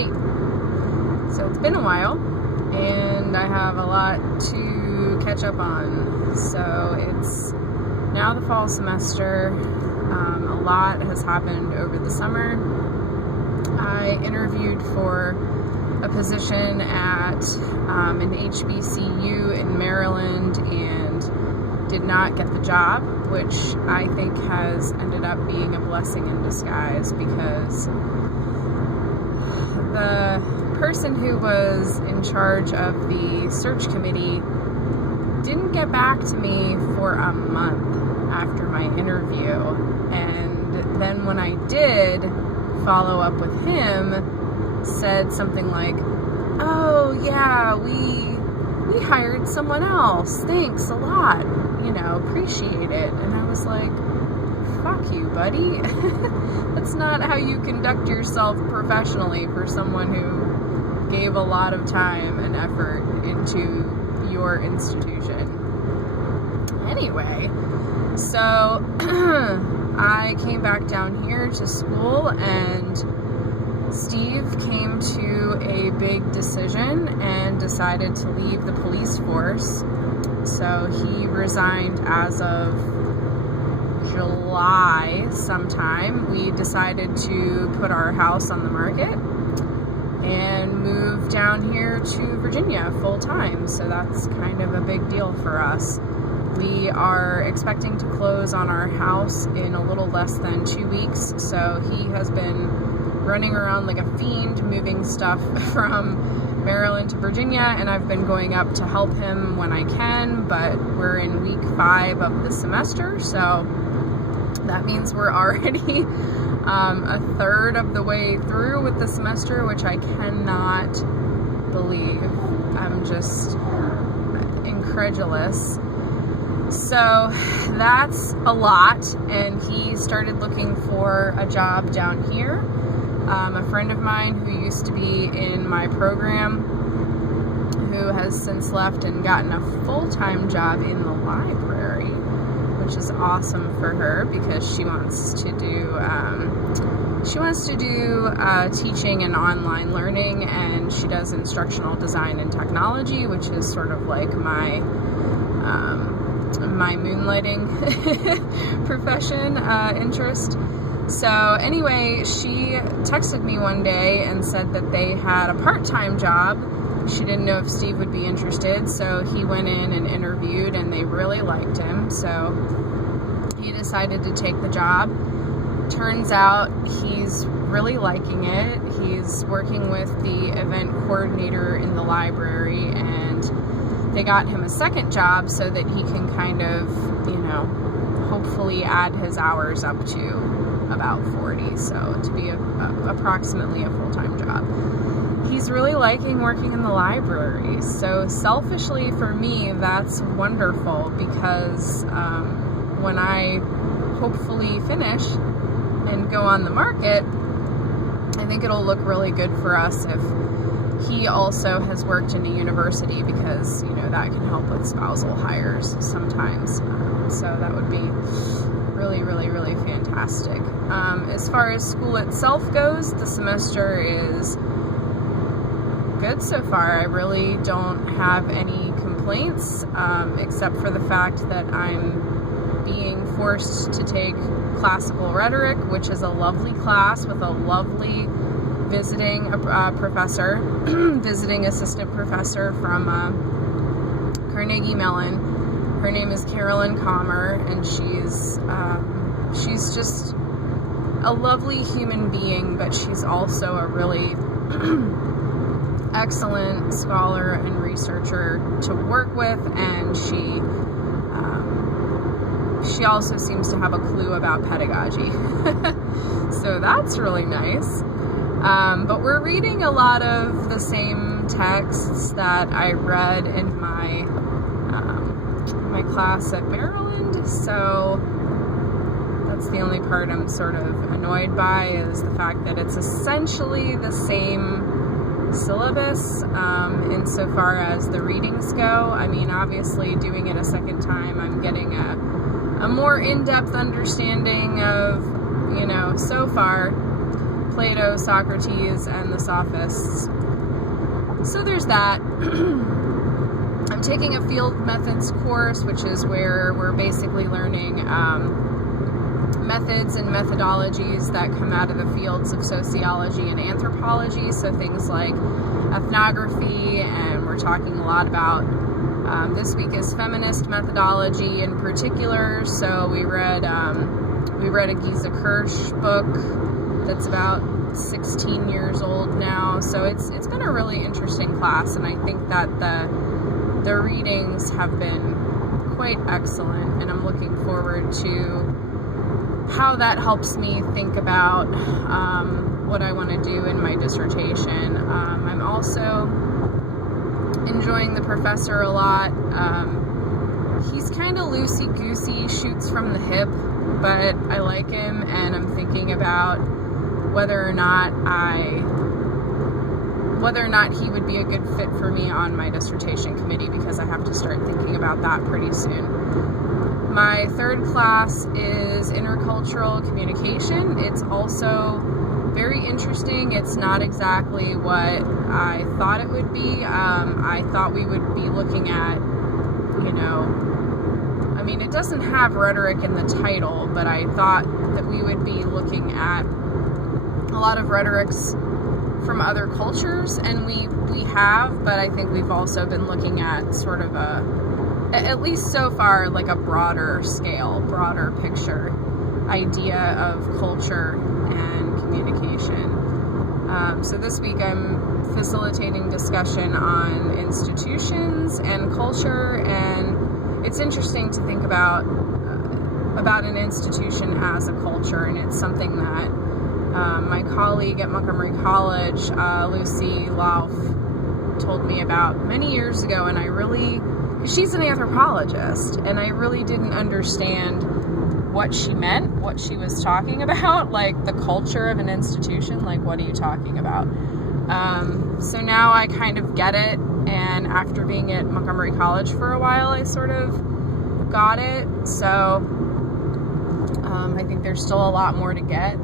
State. So it's been a while, and I have a lot to catch up on. So it's now the fall semester. A lot has happened over the summer. I interviewed for a position at an HBCU in Maryland and did not get the job, which I think has ended up being a blessing in disguise, because the person who was in charge of the search committee didn't get back to me for a month after my interview. And then when I did follow up with him, said something like, "Oh yeah, we hired someone else. Thanks a lot. Appreciate it." And I was like, fuck you, buddy. That's not how you conduct yourself professionally for someone who gave a lot of time and effort into your institution. Anyway, so I came back down here to school, and Steve came to a big decision and decided to leave the police force. So he resigned as of July sometime. We decided to put our house on the market and move down here to Virginia full time. So that's kind of a big deal for us. We are expecting to close on our house in a little less than 2 weeks. So he has been running around like a fiend, moving stuff from Maryland to Virginia, and I've been going up to help him when I can, but we're in week 5 of the semester, so that means we're already a third of the way through with the semester, which I cannot believe. I'm just incredulous. So that's a lot, and he started looking for a job down here. A friend of mine who used to be in my program, who has since left and gotten a full-time job in the library, which is awesome for her because she wants to do teaching and online learning, and she does instructional design and technology, which is sort of like my moonlighting profession interest. So anyway, she texted me one day and said that they had a part-time job. She didn't know if Steve would be interested, so he went in and interviewed, and they really liked him, so he decided to take the job. Turns out he's really liking it. He's working with the event coordinator in the library, and they got him a second job so that he can kind of, hopefully add his hours up to about 40, so to be approximately a full-time job. He's really liking working in the library, so selfishly for me, that's wonderful, because when I hopefully finish and go on the market, I think it'll look really good for us if he also has worked in a university, because that can help with spousal hires sometimes. So that would be really, really, really fantastic. As far as school itself goes, the semester is good so far. I really don't have any complaints, except for the fact that I'm being forced to take classical rhetoric, which is a lovely class with a lovely visiting visiting assistant professor from Carnegie Mellon. Her name is Carolyn Comer, and she's just a lovely human being, but she's also a really excellent scholar and researcher to work with, and she also seems to have a clue about pedagogy. So that's really nice. But we're reading a lot of the same texts that I read in my class at Maryland, so that's the only part I'm sort of annoyed by, is the fact that it's essentially the same syllabus insofar as the readings go. I mean, obviously doing it a second time, I'm getting a more in-depth understanding of, so far, Plato, Socrates, and the Sophists. So there's that. I'm taking a field methods course, which is where we're basically learning methods and methodologies that come out of the fields of sociology and anthropology. So things like ethnography, and we're talking a lot about, this week is feminist methodology in particular. So we read a Giza Kirsch book that's about 16 years old now. So it's been a really interesting class, and I think that the readings have been quite excellent, and I'm looking forward to how that helps me think about what I want to do in my dissertation. I'm also enjoying the professor a lot. He's kind of loosey-goosey, shoots from the hip, but I like him, and I'm thinking about whether or not he would be a good fit for me on my dissertation committee, because I have to start thinking about that pretty soon. My third class is intercultural communication. It's also very interesting. It's not exactly what I thought it would be. I thought we would be looking at, it doesn't have rhetoric in the title, but I thought that we would be looking at a lot of rhetorics from other cultures, and we have, but I think we've also been looking at sort of at least so far, like a broader scale, broader picture idea of culture and communication. So this week I'm facilitating discussion on institutions and culture, and it's interesting to think about an institution as a culture, and it's something that my colleague at Montgomery College, Lucy Lauf, told me about many years ago, and she's an anthropologist, and I really didn't understand what she meant, what she was talking about, like the culture of an institution, like what are you talking about? So now I kind of get it, and after being at Montgomery College for a while, I sort of got it, so I think there's still a lot more to get,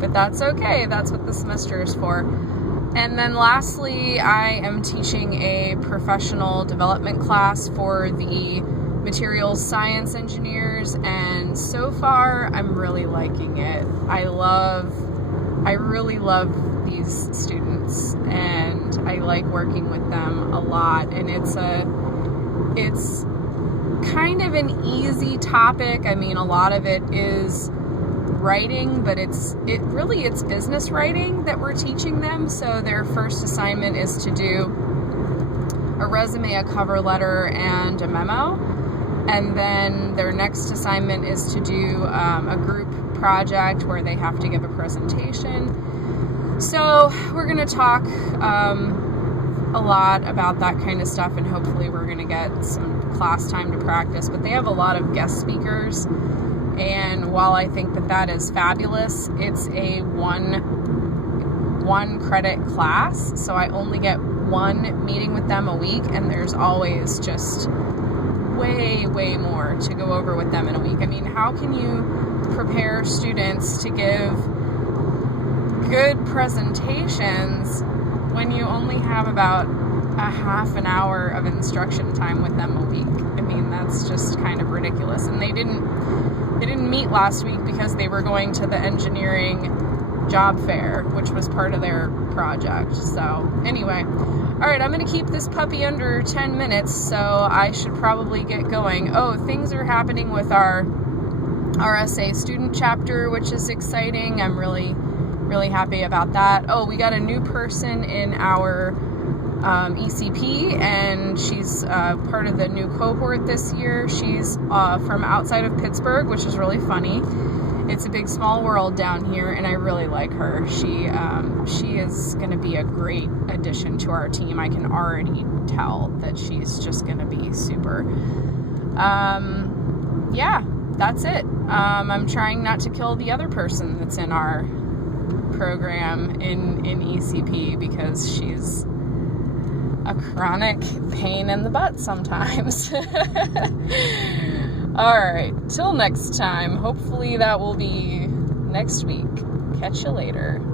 but that's okay, that's what the semester is for. And then lastly, I am teaching a professional development class for the materials science engineers, and so far I'm really liking it. I really love these students, and I like working with them a lot, and it's kind of an easy topic. I mean, a lot of it is writing, but it's business writing that we're teaching them. So their first assignment is to do a resume, a cover letter, and a memo. And then their next assignment is to do a group project where they have to give a presentation. So we're going to talk a lot about that kind of stuff, and hopefully we're going to get some class time to practice. But they have a lot of guest speakers, and while I think that is fabulous, it's a one credit class, so I only get one meeting with them a week, and there's always just way more to go over with them in a week. I mean, how can you prepare students to give good presentations when you only have about a half an hour of instruction time with them a week? I mean, that's just kind of ridiculous. And they didn't meet last week because they were going to the engineering job fair, which was part of their project. So anyway, all right, I'm going to keep this puppy under 10 minutes, so I should probably get going. Oh, things are happening with our RSA student chapter, which is exciting. I'm really happy about that. Oh, we got a new person in our ECP, and she's part of the new cohort this year. She's from outside of Pittsburgh, which is really funny. It's a big small world down here, and I really like her. She is going to be a great addition to our team. I can already tell that she's just going to be super. Yeah, that's it. I'm trying not to kill the other person that's in our program in ECP, because she's a chronic pain in the butt sometimes. All right, till next time. Hopefully that will be next week. catch you later.